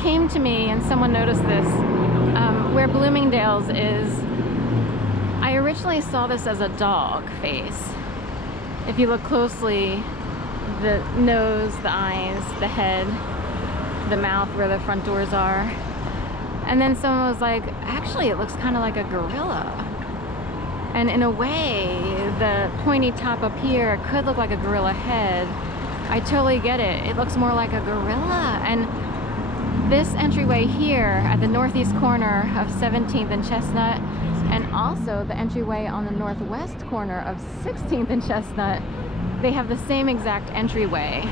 came to me, and someone noticed this, where Bloomingdale's is, I originally saw this as a dog face. If you look closely, the nose, the eyes, the head, the mouth where the front doors are. And then someone was like, actually it looks kind of like a gorilla. And in a way, the pointy top up here could look like a gorilla head. I totally get it. It looks more like a gorilla. And this entryway here at the northeast corner of 17th and Chestnut, and also the entryway on the northwest corner of 16th and Chestnut, they have the same exact entryway.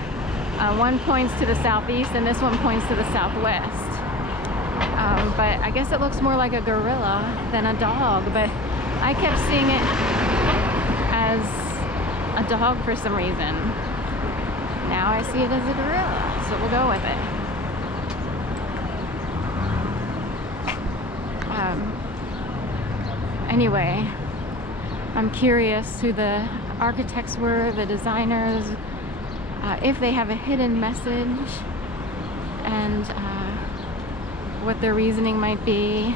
One points to the southeast and this one points to the southwest. But I guess it looks more like a gorilla than a dog, but I kept seeing it as a dog for some reason. Now I see it as a gorilla, so we'll go with it. Anyway, I'm curious who the architects were, the designers, if they have a hidden message, and what their reasoning might be.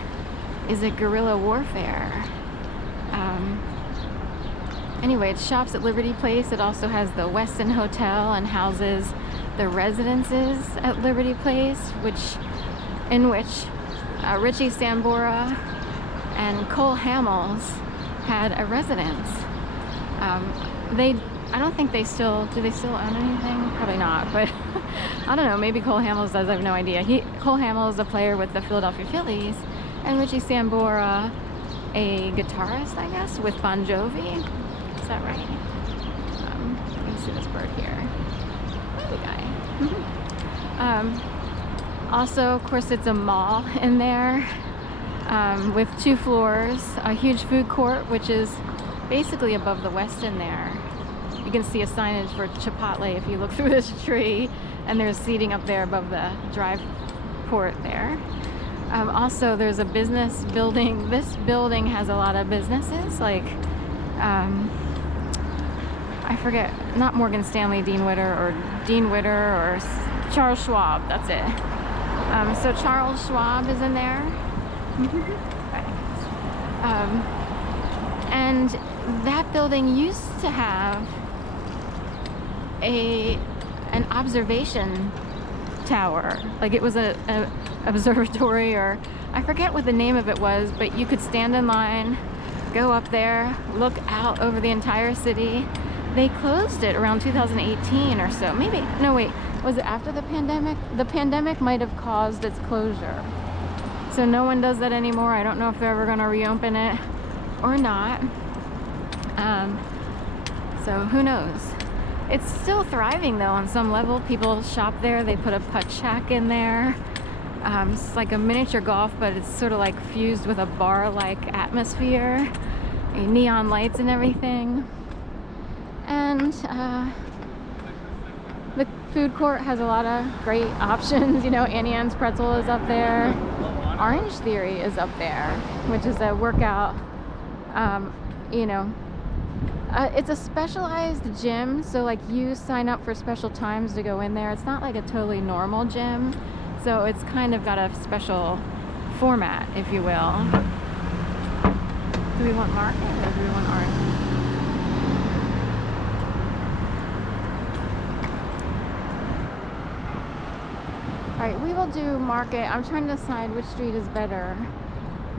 Is it guerrilla warfare? Anyway, it shops at Liberty Place. It also has the Westin Hotel and houses the residences at Liberty Place, in which Richie Sambora and Cole Hamels had a residence. I don't think they still, do they still own anything? Probably not, but I don't know, maybe Cole Hamels does, I have no idea. Cole Hamels is a player with the Philadelphia Phillies, and Richie Sambora, a guitarist, I guess, with Bon Jovi. Is that right? You can see this bird here. Hey, guy. Also, of course, it's a mall in there, with 2 floors, a huge food court, which is basically above the Westin there. You can see a signage for Chipotle if you look through this tree, and there's seating up there above the drive port there. Also, there's a business building. This building has a lot of businesses, like, I forget, not Morgan Stanley Dean Witter, or Charles Schwab, that's it. So Charles Schwab is in there. And that building used to have an observation tower. Like, it was a observatory, or I forget what the name of it was, but you could stand in line, go up there, look out over the entire city. They closed it around 2018 or so. Maybe, no wait, was it after the pandemic? The pandemic might have caused its closure. So no one does that anymore. I don't know if they're ever gonna reopen it or not. So who knows? It's still thriving though on some level. People shop there. They put a putt shack in there. It's like a miniature golf, but it's sort of like fused with a bar-like atmosphere, neon lights and everything. And the food court has a lot of great options. You know, Annie Ann's Pretzel is up there. Orange Theory is up there, which is a workout, you know, it's a specialized gym, so like you sign up for special times to go in there. It's not like a totally normal gym, so it's kind of got a special format, if you will. Do we want market or do we want orange? Alright, we will do market. I'm trying to decide which street is better.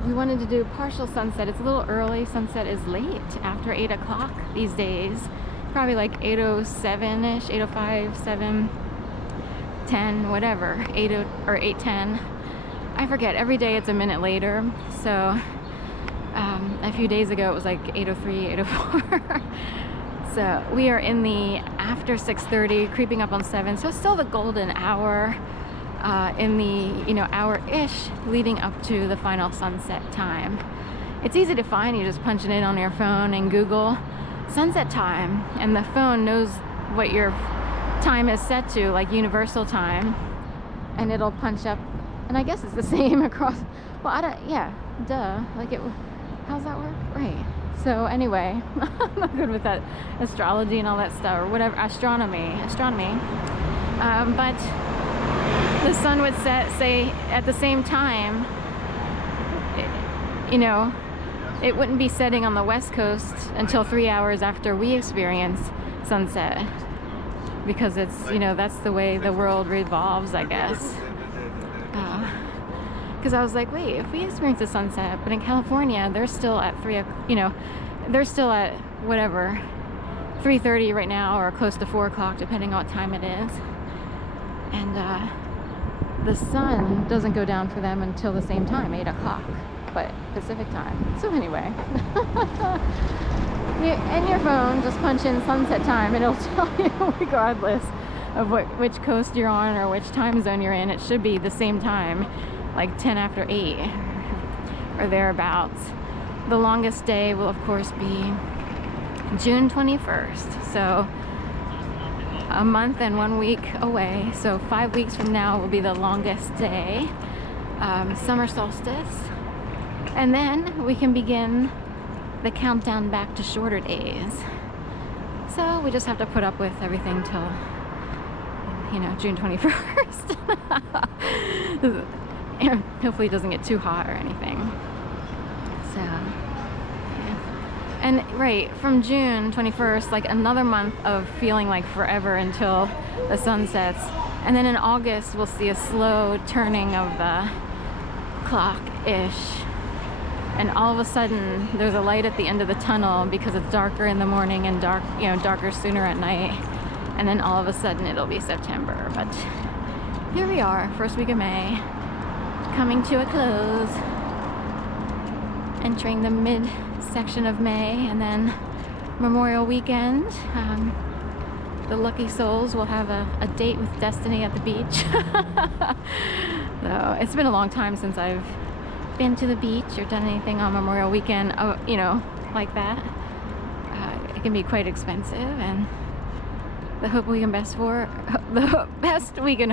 We wanted to do partial sunset. It's a little early. Sunset is late, after 8 o'clock these days. Probably like 8:07-ish, 8:05, 7, 10, whatever. 8 or 8:10. I forget. Every day it's a minute later. So a few days ago it was like 8:03, 8:04. So we are in the after 6:30, creeping up on 7. So it's still the golden hour. In the, you know, hour-ish leading up to the final sunset time. It's easy to find. You just punch it in on your phone and Google sunset time, and the phone knows what your time is set to, like universal time, and it'll punch up. And I guess it's the same across, well, I don't, yeah, duh, like it, how's that work? Right. So anyway, I'm not good with that astrology and all that stuff, or whatever, astronomy. But the sun would set, say, at the same time, you know, it wouldn't be setting on the West Coast until 3 hours after we experience sunset, because it's, you know, that's the way the world revolves, I guess. Because I was like, wait, if we experience a sunset, but in California, they're still at they're still at whatever, 3:30 right now, or close to 4 o'clock, depending on what time it is. And the sun doesn't go down for them until the same time, 8 o'clock, but Pacific time. So anyway, in your phone, just punch in sunset time, and it'll tell you regardless of which coast you're on or which time zone you're in. It should be the same time, like 10 after 8 or thereabouts. The longest day will of course be June 21st, so a month and 1 week away. So 5 weeks from now will be the longest day, summer solstice, and then we can begin the countdown back to shorter days. So we just have to put up with everything till, you know, June 21st. Hopefully it doesn't get too hot or anything. So yeah. And right, from June 21st, like another month of feeling like forever until the sun sets. And then in August we'll see a slow turning of the clock-ish, and all of a sudden there's a light at the end of the tunnel because it's darker in the morning and darker sooner at night. And then all of a sudden it'll be September. But here we are, first week of May, coming to a close, entering the mid section of May, and then Memorial Weekend. The lucky souls will have a date with destiny at the beach. So it's been a long time since I've been to the beach or done anything on Memorial Weekend, you know, like that. It can be quite expensive, and the best we can